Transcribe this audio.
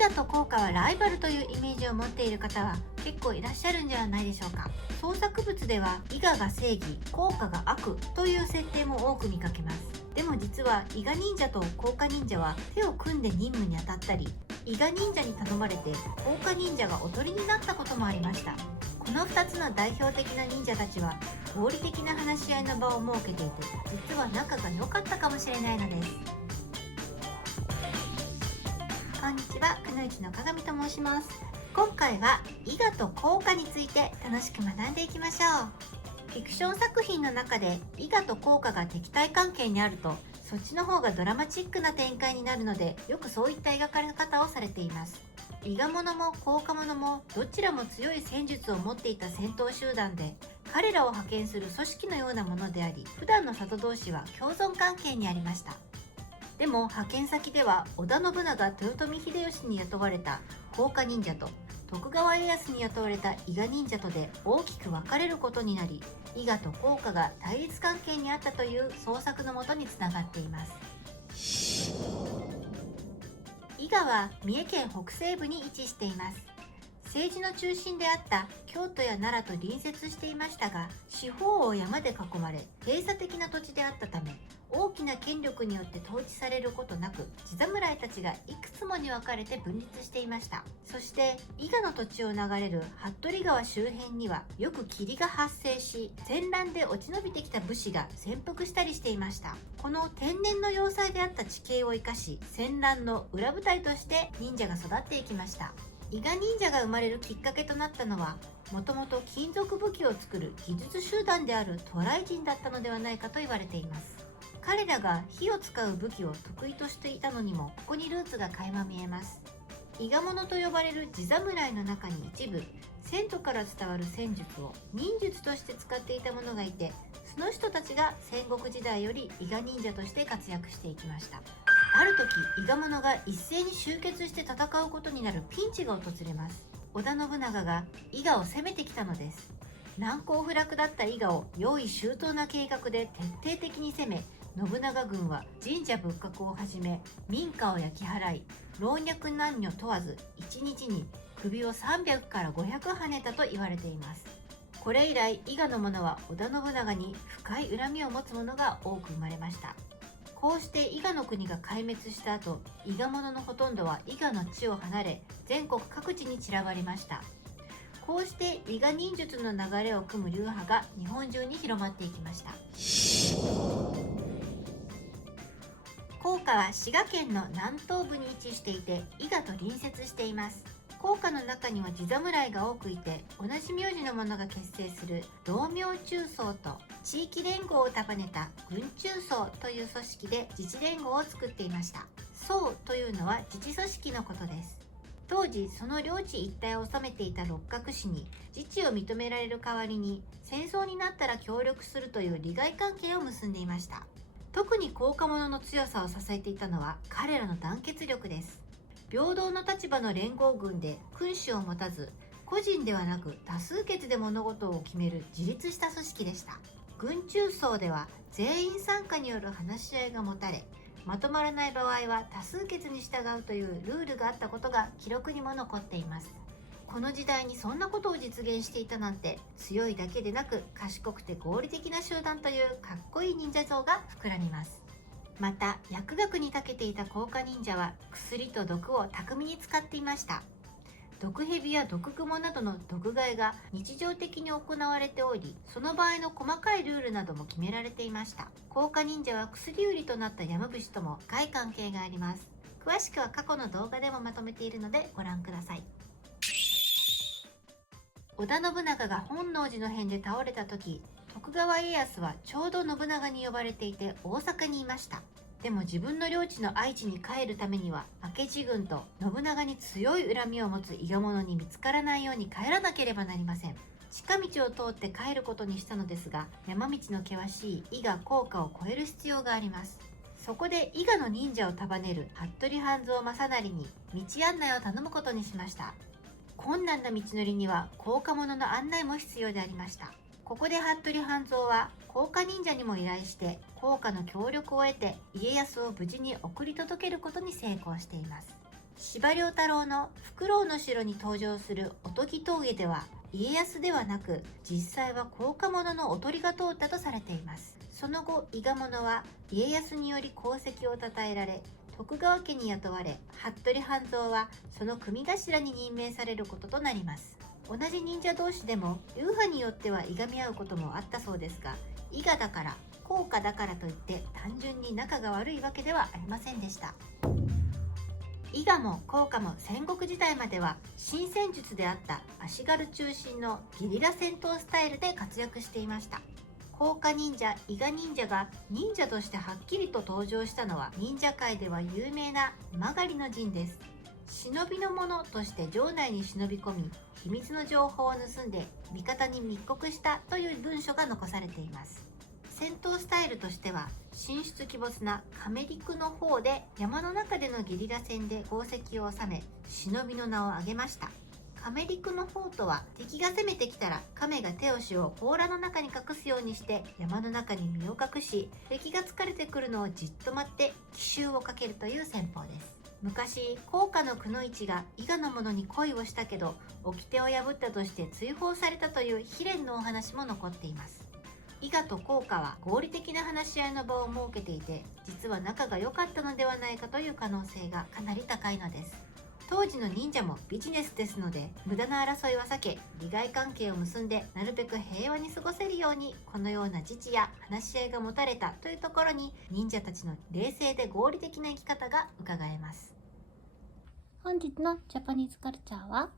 賀と甲賀はライバルというイメージを持っている方は結構いらっしゃるんではないでしょうか。創作物では伊賀が正義、甲賀が悪という設定も多く見かけます。でも実は伊賀忍者と甲賀忍者は手を組んで任務に当たったり、伊賀忍者に頼まれて甲賀忍者がおとりになったこともありました。この2つの代表的な忍者たちは合理的な話し合いの場を設けていて、実は仲が良かったかもしれないのです。こんにちは、くのいちの鏡と申します。今回は伊賀と甲賀について楽しく学んでいきましょう。フィクション作品の中で伊賀と甲賀が敵対関係にあると、そっちの方がドラマチックな展開になるので、よくそういった描かれ方をされています。伊賀者も甲賀者もどちらも強い戦術を持っていた戦闘集団で、彼らを派遣する組織のようなものであり、普段の里同士は共存関係にありました。でも派遣先では織田信長、豊臣秀吉に雇われた甲賀忍者と徳川家康に雇われた伊賀忍者とで大きく分かれることになり、伊賀と甲賀が対立関係にあったという創作のもとにつながっています。伊賀は三重県北西部に位置しています。政治の中心であった京都や奈良と隣接していましたが、四方を山で囲まれ閉鎖的な土地であったため、大きな権力によって統治されることなく、地侍たちがいくつもに分かれて分立していました。そして伊賀の土地を流れる服部川周辺にはよく霧が発生し、戦乱で落ち延びてきた武士が潜伏したりしていました。この天然の要塞であった地形を生かし、戦乱の裏舞台として忍者が育っていきました。伊賀忍者が生まれるきっかけとなったのは、もともと金属武器を作る技術集団である渡来人だったのではないかと言われています。彼らが火を使う武器を得意としていたのにも、ここにルーツが垣間見えます。伊賀者と呼ばれる地侍の中に一部、先祖から伝わる戦術を忍術として使っていた者がいて、その人たちが戦国時代より伊賀忍者として活躍していきました。ある時、伊賀者が一斉に集結して戦うことになるピンチが訪れます。織田信長が伊賀を攻めてきたのです。難攻不落だった伊賀を用意周到な計画で徹底的に攻め、信長軍は神社仏閣をはじめ民家を焼き払い、老若男女問わず1日に首を300から500跳ねたと言われています。これ以来、伊賀の者は織田信長に深い恨みを持つ者が多く生まれました。こうして伊賀の国が壊滅した後、伊賀者のほとんどは伊賀の地を離れ、全国各地に散らばりました。こうして伊賀忍術の流れを組む流派が日本中に広まっていきました。甲賀は滋賀県の南東部に位置していて、伊賀と隣接しています。甲賀の中には地侍が多くいて、同じ名字の者が結成する同名中曹と地域連合を束ねた軍中曹という組織で自治連合を作っていました。曹というのは自治組織のことです。当時、その領地一帯を治めていた六角氏に自治を認められる代わりに、戦争になったら協力するという利害関係を結んでいました。特に甲賀者の強さを支えていたのは彼らの団結力です。平等の立場の連合軍で君主を持たず、個人ではなく多数決で物事を決める自立した組織でした。軍中曹では全員参加による話し合いが持たれ、まとまらない場合は多数決に従うというルールがあったことが記録にも残っています。この時代にそんなことを実現していたなんて、強いだけでなく賢くて合理的な集団というかっこいい忍者像が膨らみます。また、薬学に長けていた甲賀忍者は薬と毒を巧みに使っていました。毒蛇や毒蜘蛛などの毒害が日常的に行われており、その場合の細かいルールなども決められていました。甲賀忍者は薬売りとなった山伏とも深い関係があります。詳しくは過去の動画でもまとめているのでご覧ください。織田信長が本能寺の変で倒れた時、徳川家康はちょうど信長に呼ばれていて大阪にいました。でも自分の領地の愛知に帰るためには、明智軍と信長に強い恨みを持つ伊賀者に見つからないように帰らなければなりません。近道を通って帰ることにしたのですが、山道の険しい伊賀甲賀を越える必要があります。そこで伊賀の忍者を束ねる服部半蔵正成に道案内を頼むことにしました。困難な道のりには甲賀者の案内も必要でありました。ここで服部半蔵は甲賀忍者にも依頼して甲賀の協力を得て、家康を無事に送り届けることに成功しています。司馬遼太郎のフクロウの城に登場するおとぎ峠では、家康ではなく実際は高価者のおとりが通ったとされています。その後、伊賀者は家康により功績を称えられ、徳川家に雇われ、服部半蔵はその組頭に任命されることとなります。同じ忍者同士でも流派によってはいがみ合うこともあったそうですが、伊賀だから甲賀だからといって単純に仲が悪いわけではありませんでした。伊賀も甲賀も戦国時代までは新戦術であった足軽中心のゲリラ戦闘スタイルで活躍していました。甲賀忍者、伊賀忍者が忍者としてはっきりと登場したのは、忍者界では有名な曲の陣です。忍びの者として城内に忍び込み、秘密の情報を盗んで味方に密告したという文書が残されています。戦闘スタイルとしては、神出鬼没な亀陸の方で山の中でのゲリラ戦で功績を収め、忍びの名を挙げました。亀陸の方とは、敵が攻めてきたら亀が手足を甲羅の中に隠すようにして山の中に身を隠し、敵が疲れてくるのをじっと待って奇襲をかけるという戦法です。昔、甲賀のくの一が伊賀の者に恋をしたけど掟を破ったとして追放されたという悲恋のお話も残っています。伊賀と甲賀は合理的な話し合いの場を設けていて、実は仲が良かったのではないかという可能性がかなり高いのです。当時の忍者もビジネスですので、無駄な争いは避け、利害関係を結んでなるべく平和に過ごせるように、このような自治や話し合いが持たれたというところに、忍者たちの冷静で合理的な生き方が伺えます。本日のジャパニーズカルチャーは